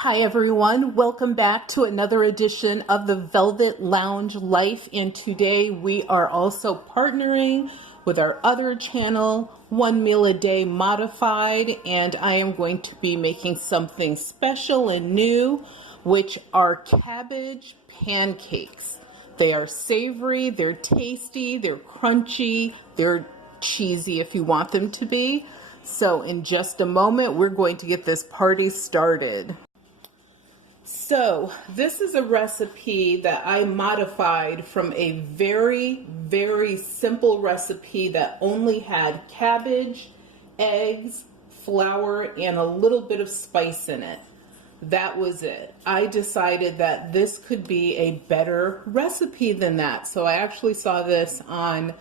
Hi everyone, welcome back to another edition of the Velvet Lounge Life, and today we are also partnering with our other channel, One Meal a Day Modified, and I am going to be making something special and new, which are cabbage pancakes. They are savory, they're tasty, they're crunchy, they're cheesy if you want them to be. So in just a moment, we're going to get this party started. So this is a recipe that I modified from a very, very simple recipe that only had cabbage, eggs, flour, and a little bit of spice in it. That was it. I decided that this could be a better recipe than that. So I actually saw this on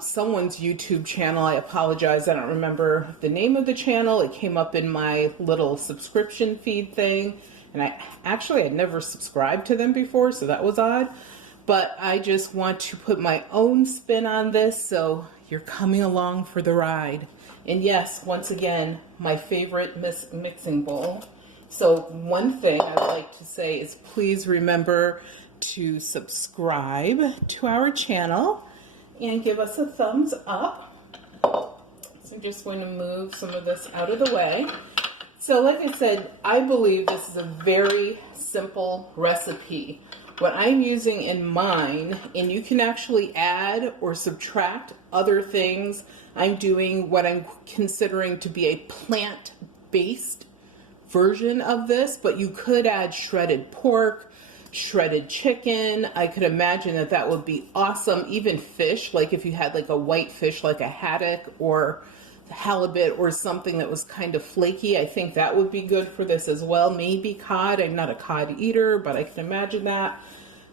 someone's YouTube channel. I apologize, I don't remember the name of the channel. It came up in my little subscription feed thing. And I had never subscribed to them before, so that was odd. But I just want to put my own spin on this, so you're coming along for the ride. And yes, once again, my favorite mixing bowl. So one thing I'd like to say is please remember to subscribe to our channel and give us a thumbs up. So I'm just going to move some of this out of the way. So like I said, I believe this is a very simple recipe. What I'm using in mine, and you can actually add or subtract other things. I'm doing what I'm considering to be a plant-based version of this, but you could add shredded pork, shredded chicken. I could imagine that that would be awesome. Even fish, like if you had like a white fish like a haddock or halibut or something that was kind of flaky, I think that would be good for this as well. Maybe cod. I'm not a cod eater, but I can imagine that.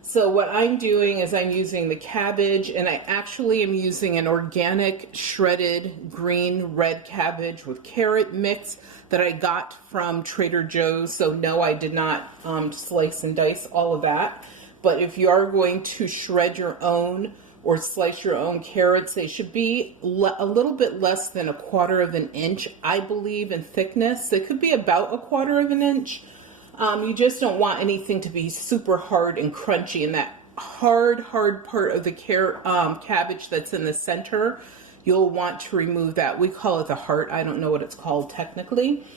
So what I'm doing is I'm using the cabbage, and I actually am using an organic shredded green red cabbage with carrot mix that I got from Trader Joe's. So no, I did not slice and dice all of that. But if you are going to shred your own or slice your own carrots, they should be a little bit less than 1/4 of an inch, I believe, in thickness. They could be about 1/4 of an inch. You just don't want anything to be super hard and crunchy, and that hard part of the cabbage that's in the center, you'll want to remove that. We call it the heart. I don't know what it's called technically.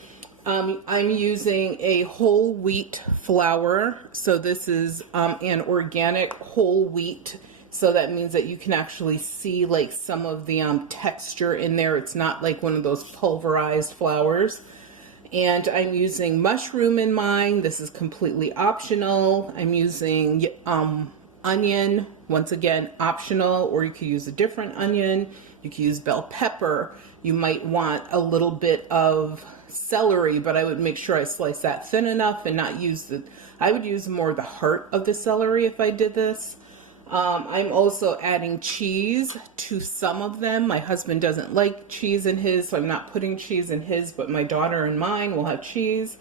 I'm using a whole wheat flour. So this is an organic whole wheat. So that means that you can actually see like some of the texture in there. It's not like one of those pulverized flours. And I'm using mushroom in mine. This is completely optional. I'm using onion, once again, optional, or you could use a different onion. You could use bell pepper. You might want a little bit of celery, but I would make sure I slice that thin enough and not use I would use more of the heart of the celery if I did this. I'm also adding cheese to some of them. My husband doesn't like cheese in his, so I'm not putting cheese in his, but my daughter and mine will have cheese.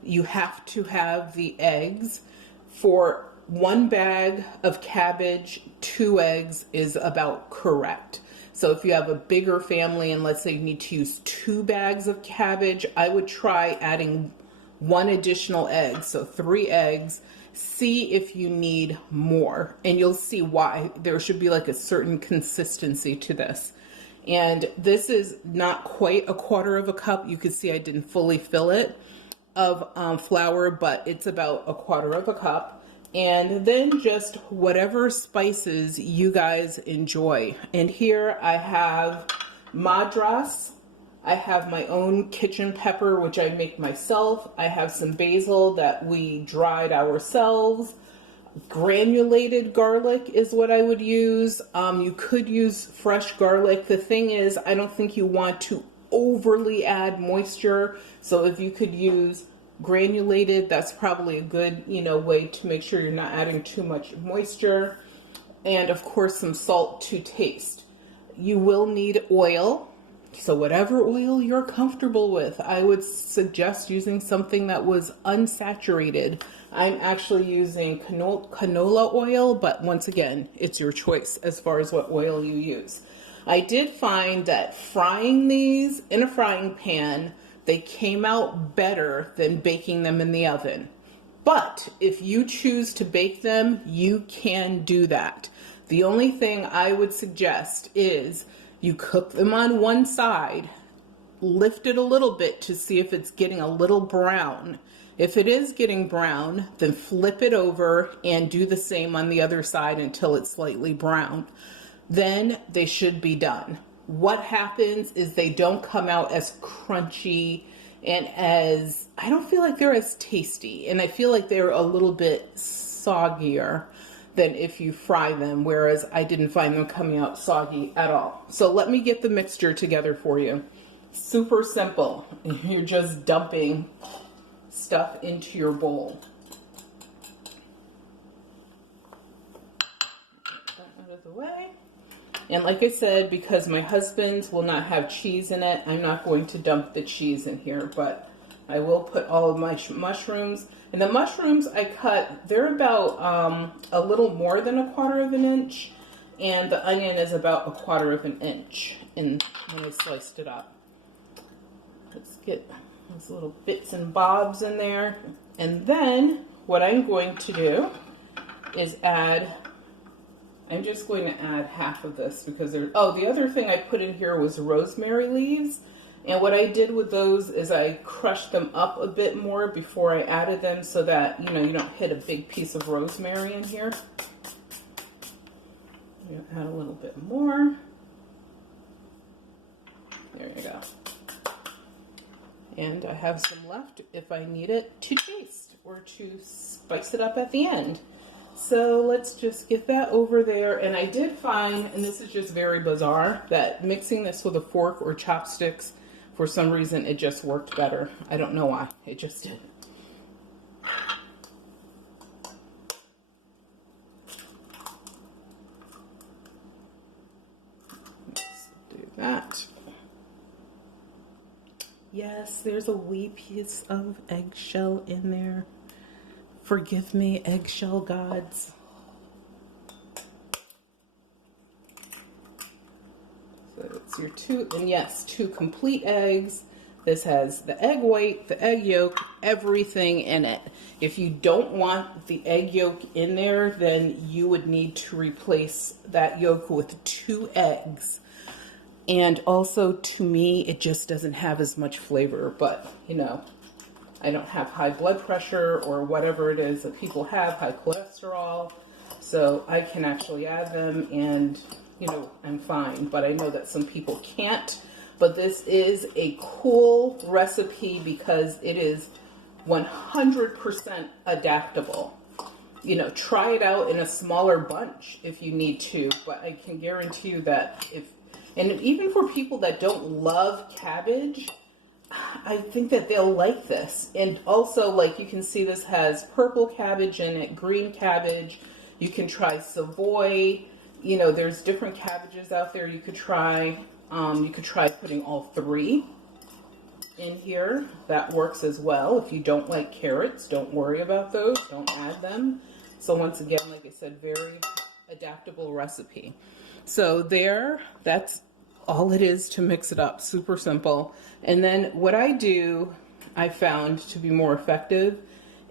You have to have the eggs. For 1 bag of cabbage, 2 eggs is about correct. So if you have a bigger family and let's say you need to use 2 bags of cabbage, I would try adding 1 additional egg, so 3 eggs. See if you need more, and you'll see why. There should be like a certain consistency to this. And this is not quite 1/4 of a cup. You can see I didn't fully fill it of flour, but it's about 1/4 of a cup. And then just whatever spices you guys enjoy. And here I have madras. I have my own kitchen pepper, which I make myself. I have some basil that we dried ourselves. Granulated garlic is what I would use. You could use fresh garlic. The thing is, I don't think you want to overly add moisture. So if you could use granulated, that's probably a good, way to make sure you're not adding too much moisture. And of course, some salt to taste. You will need oil. So whatever oil you're comfortable with, I would suggest using something that was unsaturated. I'm actually using canola oil, but once again, it's your choice as far as what oil you use. I did find that frying these in a frying pan, They came out better than baking them in the oven. But if you choose to bake them, you can do that. The only thing I would suggest is you cook them on one side, lift it a little bit to see if it's getting a little brown. If it is getting brown, then flip it over and do the same on the other side until it's slightly brown. Then they should be done. What happens is they don't come out as crunchy and as, I don't feel like they're as tasty, and I feel like they're a little bit soggier than if you fry them, whereas I didn't find them coming out soggy at all. So let me get the mixture together for you. Super simple. You're just dumping stuff into your bowl. Get that out of the way. And like I said, because my husband's will not have cheese in it, I'm not going to dump the cheese in here, but I will put all of my mushrooms. And the mushrooms I cut, they're about a little more than 1/4 inch, and the onion is about 1/4 inch when I sliced it up. Let's get those little bits and bobs in there. And then what I'm going to do is I'm just going to add half of this because the other thing I put in here was rosemary leaves. And what I did with those is I crushed them up a bit more before I added them so that, you don't hit a big piece of rosemary in here. I'm gonna add a little bit more. There you go. And I have some left if I need it to taste or to spice it up at the end. So let's just get that over there. And I did find, and this is just very bizarre, that mixing this with a fork or chopsticks, for some reason, it just worked better. I don't know why. It just did. Let's do that. Yes, there's a wee piece of eggshell in there. Forgive me, eggshell gods. So it's your two complete eggs. This has the egg white, the egg yolk, everything in it. If you don't want the egg yolk in there, then you would need to replace that yolk with 2 eggs. And also, to me, it just doesn't have as much flavor, but, I don't have high blood pressure or whatever it is that people have, high cholesterol, so I can actually add them and, I'm fine. But I know that some people can't. But this is a cool recipe because it is 100% adaptable. Try it out in a smaller bunch if you need to, but I can guarantee you that and even for people that don't love cabbage, I think that they'll like this. And also, like you can see, this has purple cabbage in it, green cabbage. You can try Savoy. There's different cabbages out there you could try. You could try putting all 3 in here. That works as well. If you don't like carrots, don't worry about those. Don't add them. So once again, like I said, very adaptable recipe. So that's all it is to mix it up. Super simple. And then what I found to be more effective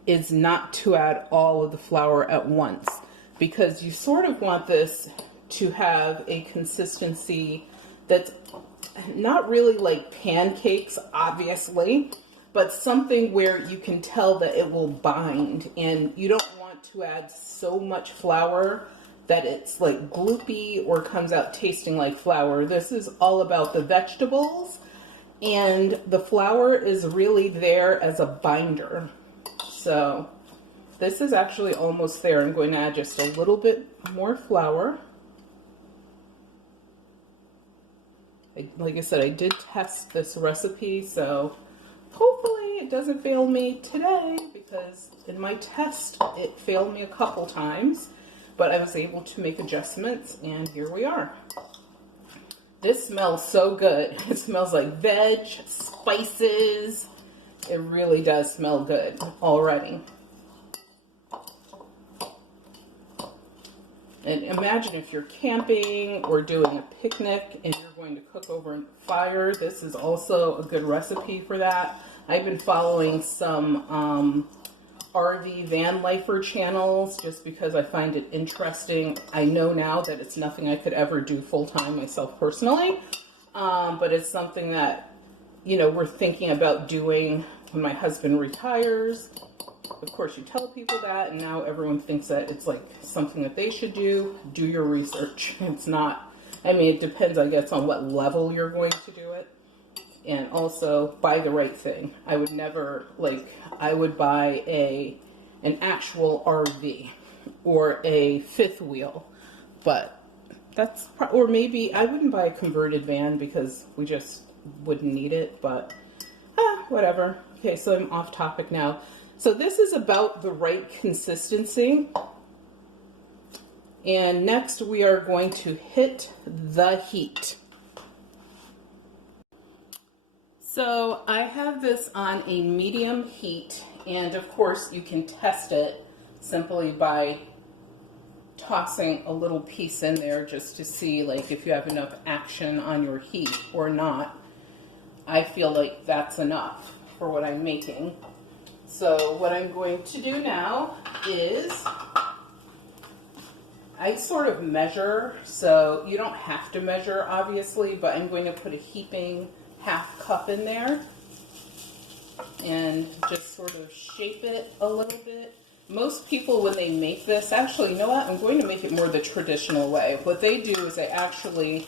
is not to add all of the flour at once, because you sort of want this to have a consistency that's not really like pancakes, obviously, but something where you can tell that it will bind, and you don't want to add so much flour that it's like gloopy or comes out tasting like flour. This is all about the vegetables, and the flour is really there as a binder. So this is actually almost there. I'm going to add just a little bit more flour. Like I said, I did test this recipe, so hopefully it doesn't fail me today, because in my test it failed me a couple times. But I was able to make adjustments, and here we are. This smells so good. It smells like veg, spices. It really does smell good already. And imagine if you're camping or doing a picnic and you're going to cook over a fire. This is also a good recipe for that. I've been following some RV van lifer channels just because I find it interesting. I know now that it's nothing I could ever do full-time myself personally, but it's something that, you know, we're thinking about doing when my husband retires. Of course, you tell people that, and now everyone thinks that it's like something that they should do. Do your research. It's not, I mean, it depends, I guess, on what level you're going to do it. And also, buy the right thing. I would never, like, I would buy an actual RV or a fifth wheel. But that's, or maybe I wouldn't buy a converted van because we just wouldn't need it, but whatever. Okay, so I'm off topic now. So this is about the right consistency. And next we are going to hit the heat. So I have this on a medium heat, and of course you can test it simply by tossing a little piece in there just to see like if you have enough action on your heat or not. I feel like that's enough for what I'm making. So what I'm going to do now is I sort of measure, so you don't have to measure obviously, but I'm going to put a heaping half cup in there and just sort of shape it a little bit. Most people when they make this, actually, you know what, I'm going to make it more the traditional way. What they do is they actually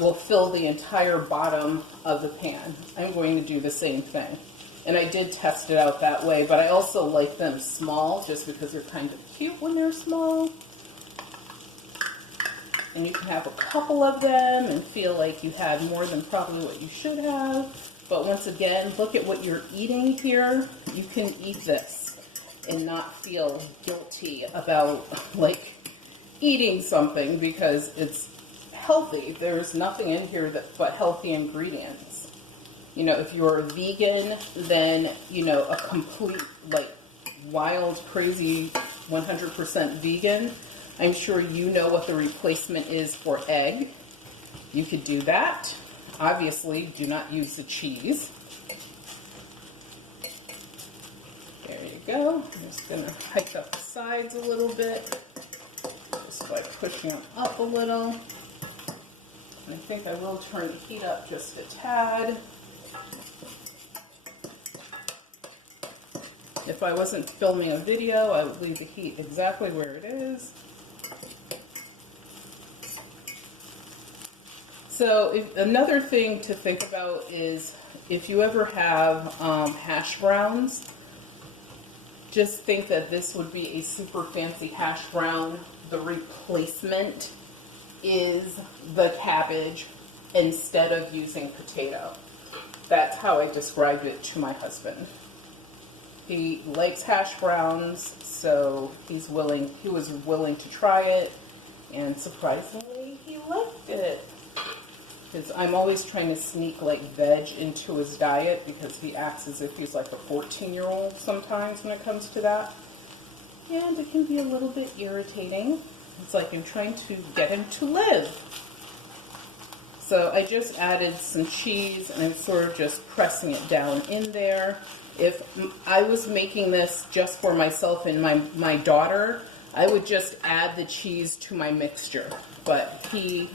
will fill the entire bottom of the pan. I'm going to do the same thing. And I did test it out that way, but I also like them small just because they're kind of cute when they're small. And you can have a couple of them and feel like you had more than probably what you should have. But once again, look at what you're eating here. You can eat this and not feel guilty about like eating something because it's healthy. There's nothing in here but healthy ingredients. You know, if you're a vegan, then, you know, a complete like wild, crazy 100% vegan, I'm sure you know what the replacement is for egg. You could do that. Obviously, do not use the cheese. There you go. I'm just going to hike up the sides a little bit, just by pushing them up a little. And I think I will turn the heat up just a tad. If I wasn't filming a video, I would leave the heat exactly where it is. So another thing to think about is if you ever have hash browns, just think that this would be a super fancy hash brown. The replacement is the cabbage instead of using potato. That's how I described it to my husband. He likes hash browns, so he was willing to try it, and surprisingly, he liked it. Because I'm always trying to sneak like veg into his diet because he acts as if he's like a 14-year-old sometimes when it comes to that. And it can be a little bit irritating. It's like I'm trying to get him to live. So I just added some cheese and I'm sort of just pressing it down in there. If I was making this just for myself and my daughter, I would just add the cheese to my mixture. But he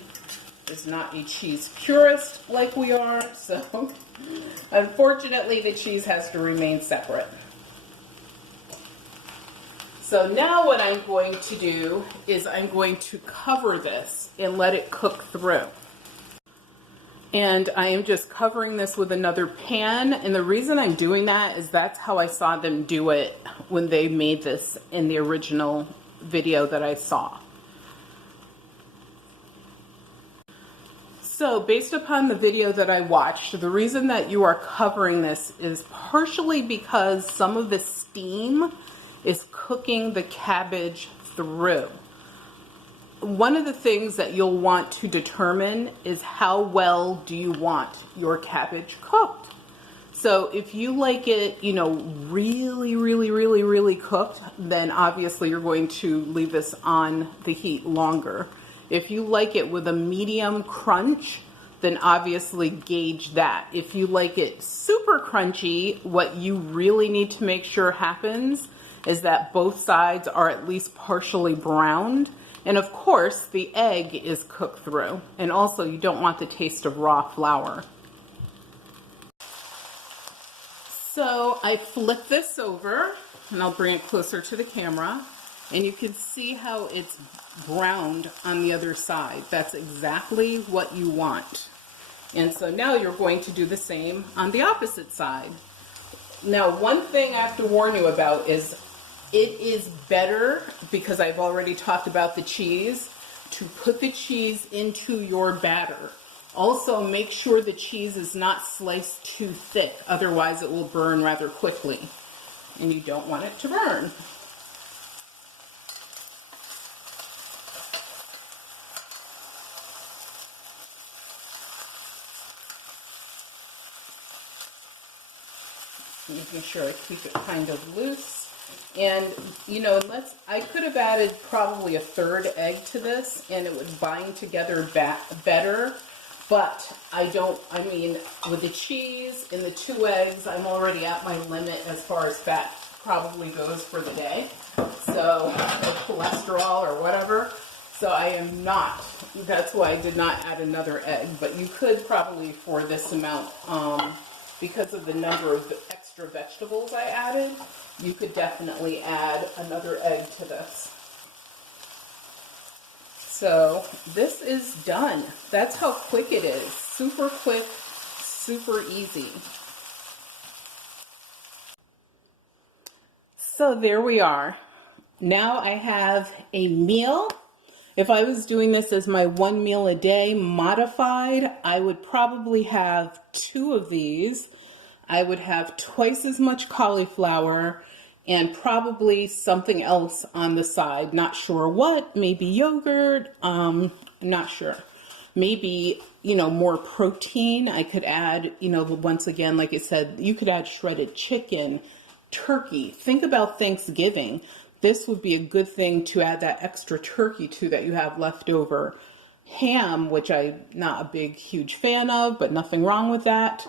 is not a cheese purist like we are, so unfortunately the cheese has to remain separate. So now what I'm going to do is I'm going to cover this and let it cook through. And I am just covering this with another pan, and the reason I'm doing that is that's how I saw them do it when they made this in the original video that I saw. So based upon the video that I watched, the reason that you are covering this is partially because some of the steam is cooking the cabbage through. One of the things that you'll want to determine is how well do you want your cabbage cooked. So if you like it, you know, really cooked, then obviously you're going to leave this on the heat longer. If you like it with a medium crunch, then obviously gauge that. If you like it super crunchy, what you really need to make sure happens is that both sides are at least partially browned. And of course, the egg is cooked through. And also, you don't want the taste of raw flour. So I flip this over, and I'll bring it closer to the camera, and you can see how it's browned on the other side. That's exactly what you want. And so now you're going to do the same on the opposite side. Now, one thing I have to warn you about is it is better, because I've already talked about the cheese, to put the cheese into your batter. Also, make sure the cheese is not sliced too thick, otherwise it will burn rather quickly, and you don't want it to burn. Making sure I keep it kind of loose. And, you know, I could have added probably a third egg to this, and it would bind together better. But I mean, with the cheese and the 2 eggs, I'm already at my limit as far as fat probably goes for the day. So, or cholesterol or whatever. So I am not, that's why I did not add another egg. But you could probably, for this amount, because of the number of extra vegetables I added, you could definitely add another egg to this. So this is done. That's how quick it is. Super quick, super easy. So there we are. Now I have a meal. If I was doing this as my 1 meal a day modified, I would probably have 2 of these. I would have twice as much cauliflower and probably something else on the side. Not sure what, maybe yogurt, not sure. Maybe, you know, more protein. I could add, you know, once again, like I said, you could add shredded chicken, turkey. Think about Thanksgiving. This would be a good thing to add that extra turkey to that you have left over. Ham, which I'm not a big, huge fan of, but nothing wrong with that.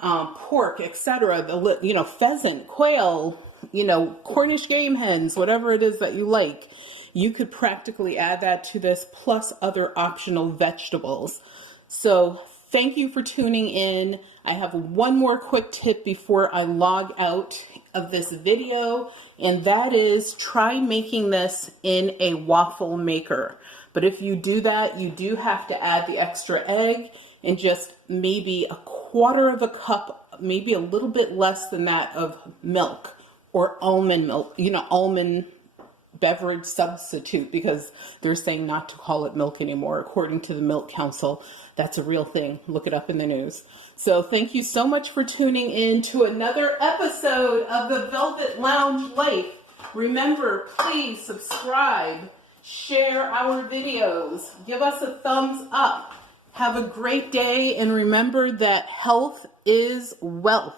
Pork, etc. You know, pheasant, quail, you know, Cornish game hens, whatever it is that you like. You could practically add that to this, plus other optional vegetables. So thank you for tuning in. I have one more quick tip before I log out of this video, and that is try making this in a waffle maker. But if you do that, you do have to add the extra egg and just maybe a 1/4 cup, maybe a little bit less than that, of milk or almond milk, you know, almond beverage substitute, because they're saying not to call it milk anymore, according to the Milk Council. That's a real thing. Look it up in the news. So thank you so much for tuning in to another episode of the Velvet Lounge Life. Remember, please subscribe, share our videos, give us a thumbs up. Have a great day, and remember that health is wealth.